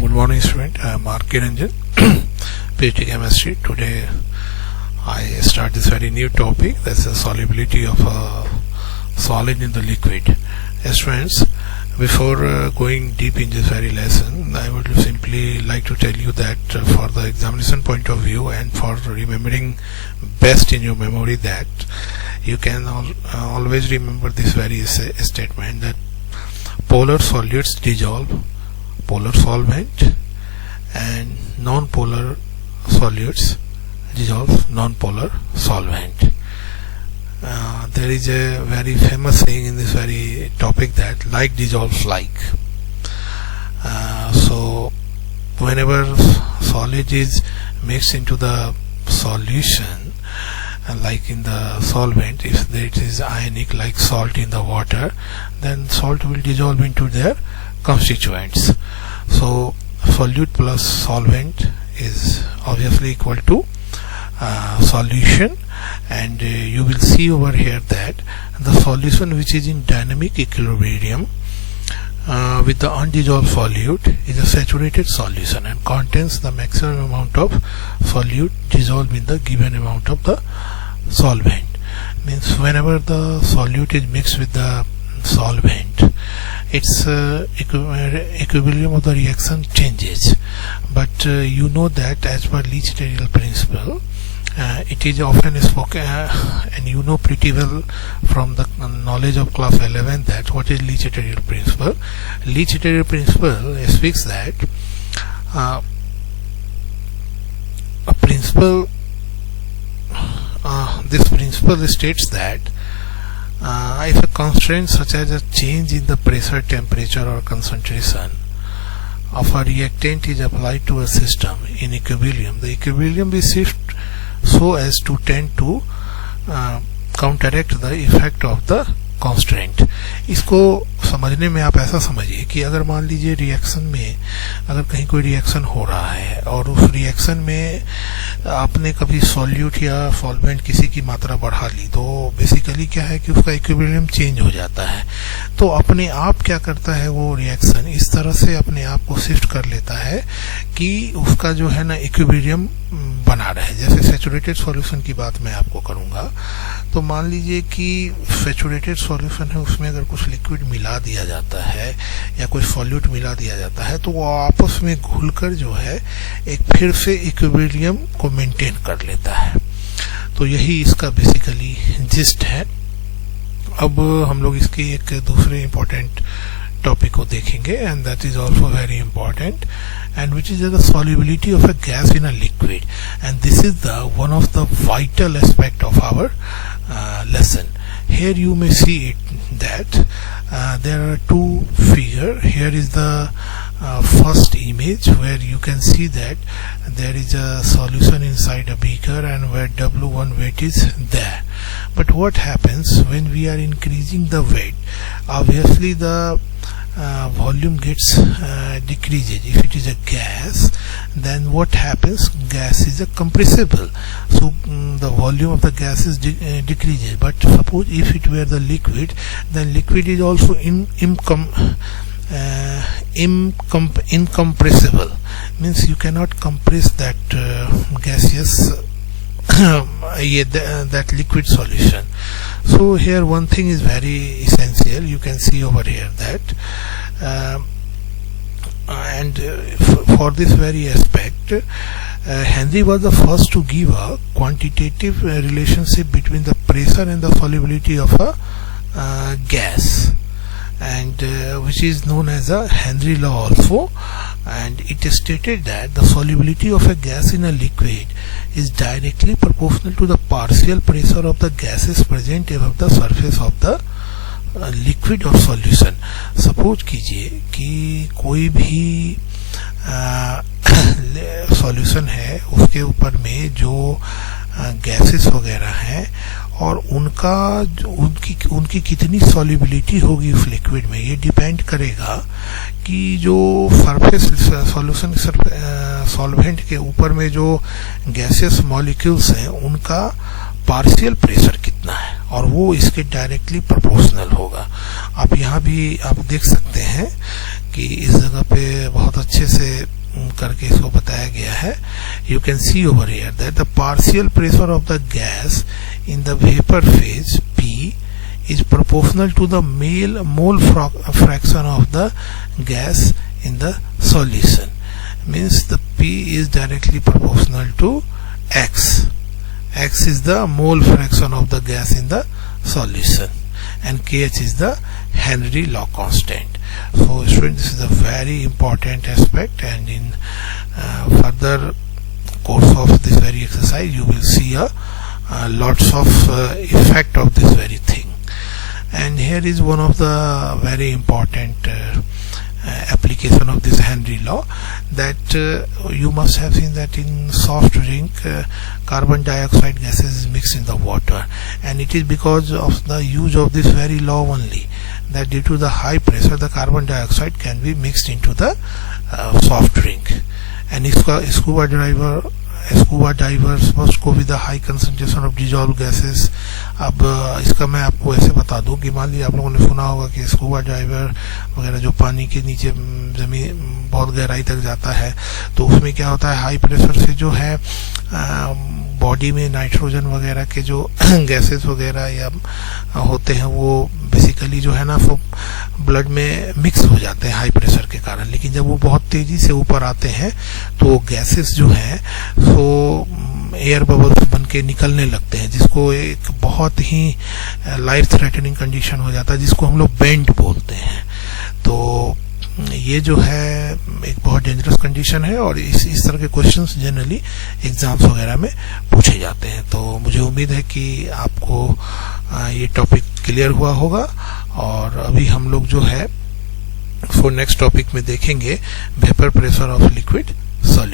Good morning, student. I am R.K. Ranjan, PhD Chemistry. Today I start this very new topic, that's the solubility of a solid in the liquid. Students, before going deep in this very lesson, I would simply like to tell you that for the examination point of view and for remembering best in your memory, that you can always remember this very statement, that polar solids dissolve polar solvent and non-polar solids dissolve non-polar solvent. There is a very famous saying in this very topic that like dissolves like. So whenever solid is mixed into the solution, like in the solvent, if it is ionic like salt in the water, then salt will dissolve into their constituents. So solute plus solvent is obviously equal to solution, and you will see over here that the solution which is in dynamic equilibrium with the undissolved solute is a saturated solution and contains the maximum amount of solute dissolved in the given amount of the solvent. Means whenever the solute is mixed with the solvent, its equilibrium of the reaction changes, but you know that as per Leach-Terrell principle, it is often spoken, and you know pretty well from the knowledge of class 11 that what is Leach-Terrell principle. Leach-Terrell principle speaks that this principle states that if a constraint such as a change in the pressure, temperature or concentration of a reactant is applied to a system in equilibrium, the equilibrium is shifted so as to tend to counteract the effect of the constraint. इसको समझने में आप ऐसा समझिए कि अगर मान लीजिए रिएक्शन में अगर कहीं कोई रिएक्शन हो रहा है और उस रिएक्शन में आपने कभी सॉल्यूट या सॉल्वेंट किसी की मात्रा बढ़ा ली, तो बेसिकली क्या है कि उसका इक्विलिब्रियम चेंज हो जाता है। तो अपने आप क्या करता है वो रिएक्शन इस तरह से अपने आप को शिफ्ट कर लेता है कि उसका जो है ना इक्विलिब्रियम बना रहे। जैसे सैचुरेटेड सॉल्यूशन की बात मैं आपको करूंगा, तो मान लीजिए कि सैचुरेटेड सॉल्यूशन है, उसमें अगर कुछ लिक्विड मिला दिया जाता है या कोई सॉल्यूट मिला दिया जाता है, तो वो आपस में घुलकर जो है एक फिर से इक्विलिब्रियम को मेंटेन कर लेता है। तो यही इसका बेसिकली जिस्ट है। अब हम लोग इसकी एक दूसरे इंपॉर्टेंट टॉपिक को देखेंगे, and that is also very important, and which is the solubility of a gas in a liquid, and this is the one of the vital aspect of our lesson. Here you may see it that there are two figures. Here is the first image where you can see that there is a solution inside a beaker and where W1 weight is there. But what happens when we are increasing the weight? Obviously the volume gets decreases. If it is a gas, then what happens? Gas is a compressible, so the volume of the gas is decreases. But suppose if it were the liquid, then liquid is also incompressible. Means you cannot compress that gaseous that liquid solution. So here one thing is very essential. You can see over here that for this very aspect, Henry was the first to give a quantitative relationship between the pressure and the solubility of a gas, and which is known as a Henry law also, and it stated that the solubility of a gas in a liquid is directly proportional to the partial pressure of the gases present above the surface of the liquid or solution. Suppose कीजिए कि कोई भी solution है, उसके ऊपर में जो gases वगैरह हैं और उनकी कितनी सॉल्युबिलिटी होगी उस लिक्विड में, ये डिपेंड करेगा कि जो सरफेस सॉल्यूशन सॉल्वेंट के ऊपर में जो गैसियस मॉलिक्यूल्स हैं उनका पार्शियल प्रेशर कितना है, और वो इसके डायरेक्टली प्रोपोर्शनल होगा। आप यहाँ भी आप देख सकते हैं कि इस जगह पे बहुत अच्छे से करके इसको बताया गया है. You can see over here that the partial pressure of the gas in the vapor phase P is proportional to the mole fraction of the gas in the solution. Means the P is directly proportional to X. X is the mole fraction of the gas in the solution, and KH is the Henry law constant. So students, this is a very important aspect, and in further course of this very exercise you will see lots of effect of this very thing. And here is one of the very important application of this Henry law, that you must have seen that in soft drink carbon dioxide gases is mixed in the water, and it is because of the use of this very law only that due to the high pressure the carbon dioxide can be mixed into the soft drink. And scuba divers must go with the high concentration of dissolved gases. अब इसका मैं आपको ऐसे बता दूं कि मान लीजिए आप लोगों ने सुना होगा कि स्कूबा डाइवर वगैरह जो पानी के नीचे जमीन बहुत गहराई तक जाता है, तो उसमें क्या होता है, हाई प्रेशर से जो है बॉडी में नाइट्रोजन वगैरह के जो गैसेस वगैरह या होते हैं वो बेसिकली जो है ना वो ब्लड में मिक्स हो जाते हैं हाई प्रेशर के कारण. लेकिन जब वो बहुत तेजी से ऊपर आते हैं तो गैसेस जो हैं वो एयर बबल्स बन के निकलने लगते हैं, जिसको एक बहुत ही लाइफ थ्रेटनिंग कंडीशन हो जाता है, जिसको हम लोग बेंड बोलते हैं. तो ये जो है एक बहुत डेंजरस कंडीशन है, और इस तरह के क्वेश्चंस जनरली एग्जाम्स वगैरह में पूछे जाते हैं. तो मुझे उम्मीद है कि आपको ये टॉपिक क्लियर हुआ होगा. और अभी हम लोग जो है नेक्स्ट टॉपिक में देखेंगे vapour pressure of liquid solution.